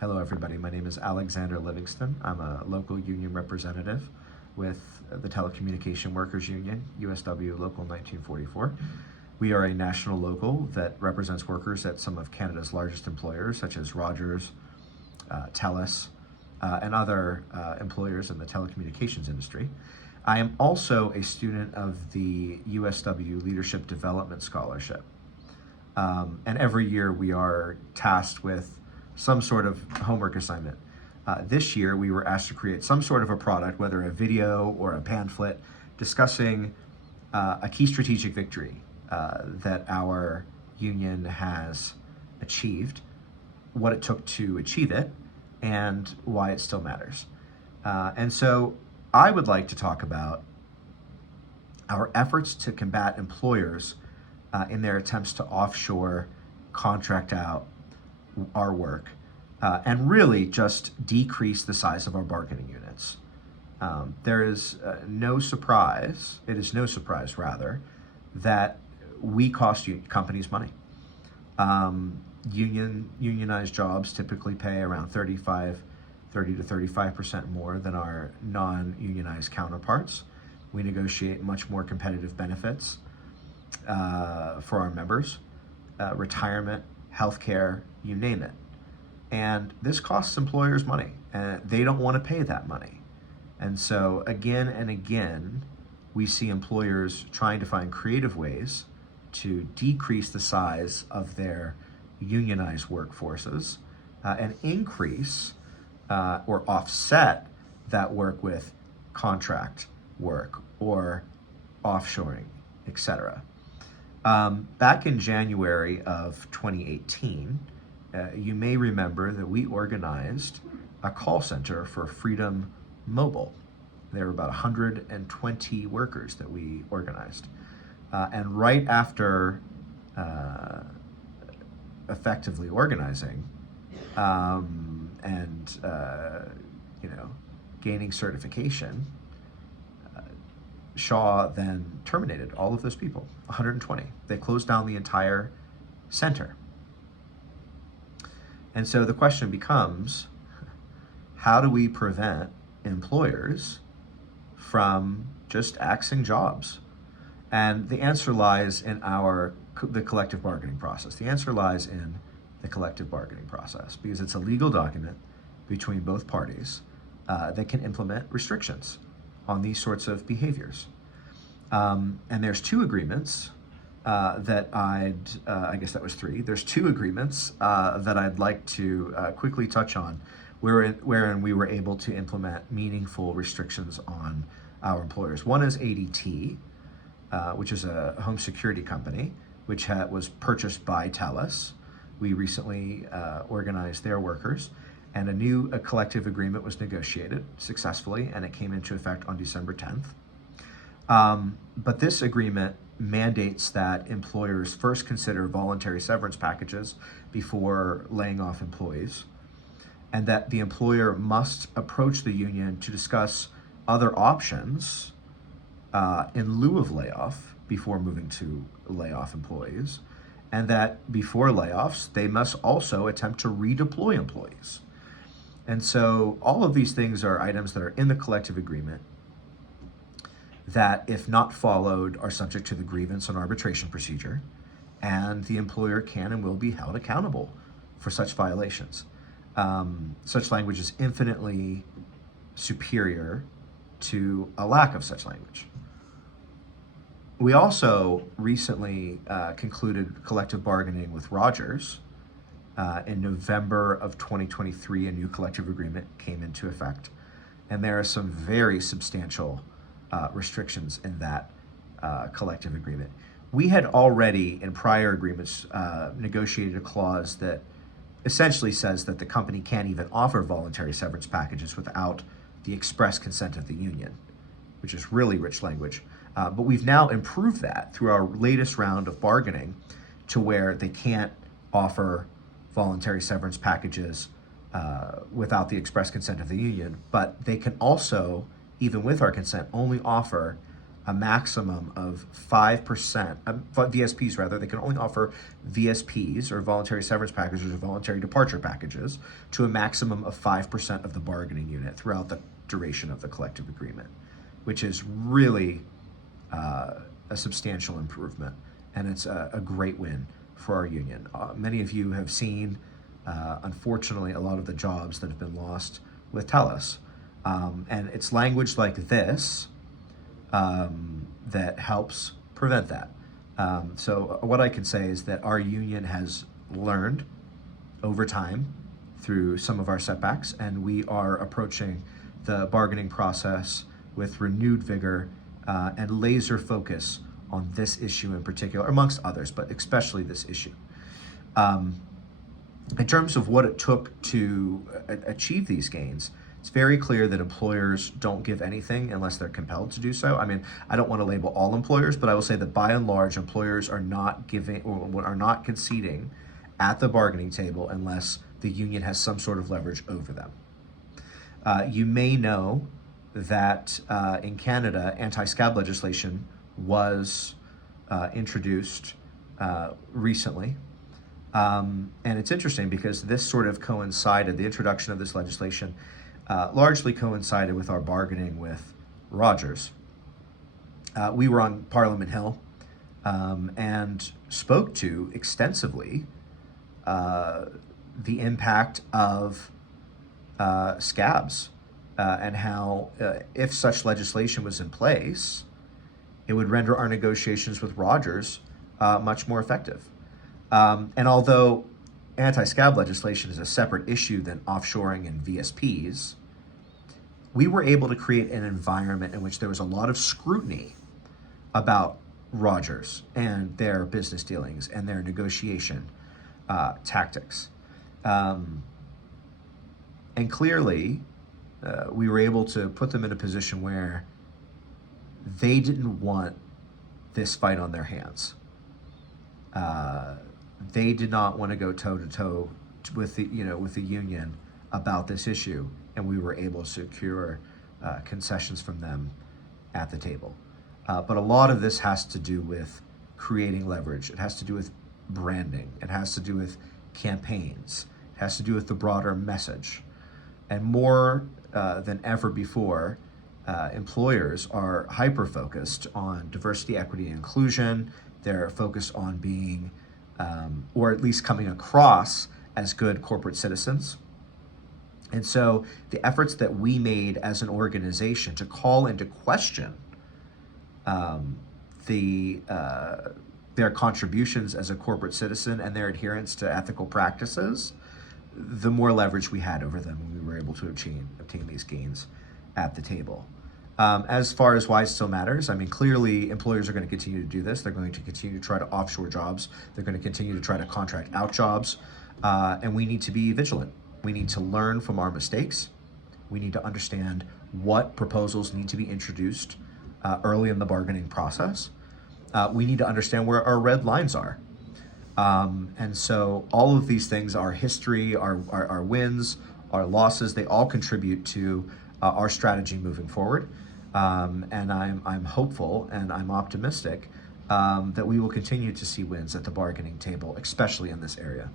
Hello everybody, my name is Alexander Livingston. I'm a local union representative with the Telecommunication Workers Union, USW Local 1944. We are a national local that represents workers at some of Canada's largest employers such as Rogers, TELUS, and other employers in the telecommunications industry. I am also a student of the USW Leadership Development Scholarship. And every year we are tasked with some sort of homework assignment. This year we were asked to create some sort of a product, whether a video or a pamphlet, discussing a key strategic victory that our union has achieved, what it took to achieve it, and why it still matters. And so I would like to talk about our efforts to combat employers in their attempts to offshore, contract out our work, and really just decrease the size of our bargaining units. There is no surprise, it is no surprise rather, that we cost companies money. Unionized jobs typically pay around 30 to 35% more than our non-unionized counterparts. We negotiate much more competitive benefits for our members, retirement, healthcare, you name it. And this costs employers money, and they don't want to pay that money. And so again and again, we see employers trying to find creative ways to decrease the size of their unionized workforces and increase or offset that work with contract work or offshoring, etc. Back in January of 2018, you may remember that we organized a call center for Freedom Mobile. There were about 120 workers that we organized. And right after effectively organizing and gaining certification, Shaw then terminated all of those people, 120. They closed down the entire center. And so the question becomes, how do we prevent employers from just axing jobs? And the answer lies in the collective bargaining process. The answer lies in the collective bargaining process because it's a legal document between both parties that can implement restrictions on these sorts of behaviors. And there's two agreements that I guess that was three. There's two agreements that I'd like to quickly touch on wherein we were able to implement meaningful restrictions on our employers. One is ADT, which is a home security company, which was purchased by TELUS. We recently organized their workers, and a collective agreement was negotiated successfully, and it came into effect on December 10th. But this agreement mandates that employers first consider voluntary severance packages before laying off employees, and that the employer must approach the union to discuss other options in lieu of layoff before moving to lay off employees, and that before layoffs, they must also attempt to redeploy employees. And so all of these things are items that are in the collective agreement that, if not followed, are subject to the grievance and arbitration procedure, and the employer can and will be held accountable for such violations. Such language is infinitely superior to a lack of such language. We also recently concluded collective bargaining with Rogers. In November of 2023, a new collective agreement came into effect, and there are some very substantial restrictions in that collective agreement. We had already, in prior agreements, negotiated a clause that essentially says that the company can't even offer voluntary severance packages without the express consent of the union, which is really rich language. But we've now improved that through our latest round of bargaining to where they can't offer voluntary severance packages without the express consent of the union, but they can also, even with our consent, only offer a maximum of 5%, VSPs rather, they can only offer VSPs or voluntary severance packages or voluntary departure packages to a maximum of 5% of the bargaining unit throughout the duration of the collective agreement, which is really a substantial improvement, and it's a great win for our union. Many of you have seen, unfortunately, a lot of the jobs that have been lost with TELUS, and it's language like this that helps prevent that. So what I can say is that our union has learned over time through some of our setbacks, and we are approaching the bargaining process with renewed vigor and laser focus on this issue in particular, amongst others, but especially this issue. In terms of what it took to achieve these gains, it's very clear that employers don't give anything unless they're compelled to do so. I mean, I don't want to label all employers, but I will say that by and large, employers are not giving or are not conceding at the bargaining table unless the union has some sort of leverage over them. You may know that in Canada, anti-scab legislation was introduced recently. And it's interesting because this sort of coincided, the introduction of this legislation largely coincided with our bargaining with Rogers. We were on Parliament Hill and spoke to extensively the impact of scabs and how if such legislation was in place, it would render our negotiations with Rogers much more effective. And although anti-scab legislation is a separate issue than offshoring and VSPs, we were able to create an environment in which there was a lot of scrutiny about Rogers and their business dealings and their negotiation tactics. And clearly, we were able to put them in a position where they didn't want this fight on their hands. They did not want to go toe-to-toe with the union about this issue, and we were able to secure concessions from them at the table. But a lot of this has to do with creating leverage. It has to do with branding. It has to do with campaigns. It has to do with the broader message. And more than ever before, employers are hyper-focused on diversity, equity, and inclusion. They're focused on being, or at least coming across as good corporate citizens. And so the efforts that we made as an organization to call into question their contributions as a corporate citizen and their adherence to ethical practices, the more leverage we had over them, and we were able to obtain these gains at the table. As far as why it still matters, I mean, clearly employers are going to continue to do this. They're going to continue to try to offshore jobs. They're going to continue to try to contract out jobs. And we need to be vigilant. We need to learn from our mistakes. We need to understand what proposals need to be introduced early in the bargaining process. We need to understand where our red lines are. And so all of these things, our history, our wins, our losses, they all contribute to our strategy moving forward. And I'm hopeful and I'm optimistic that we will continue to see wins at the bargaining table, especially in this area.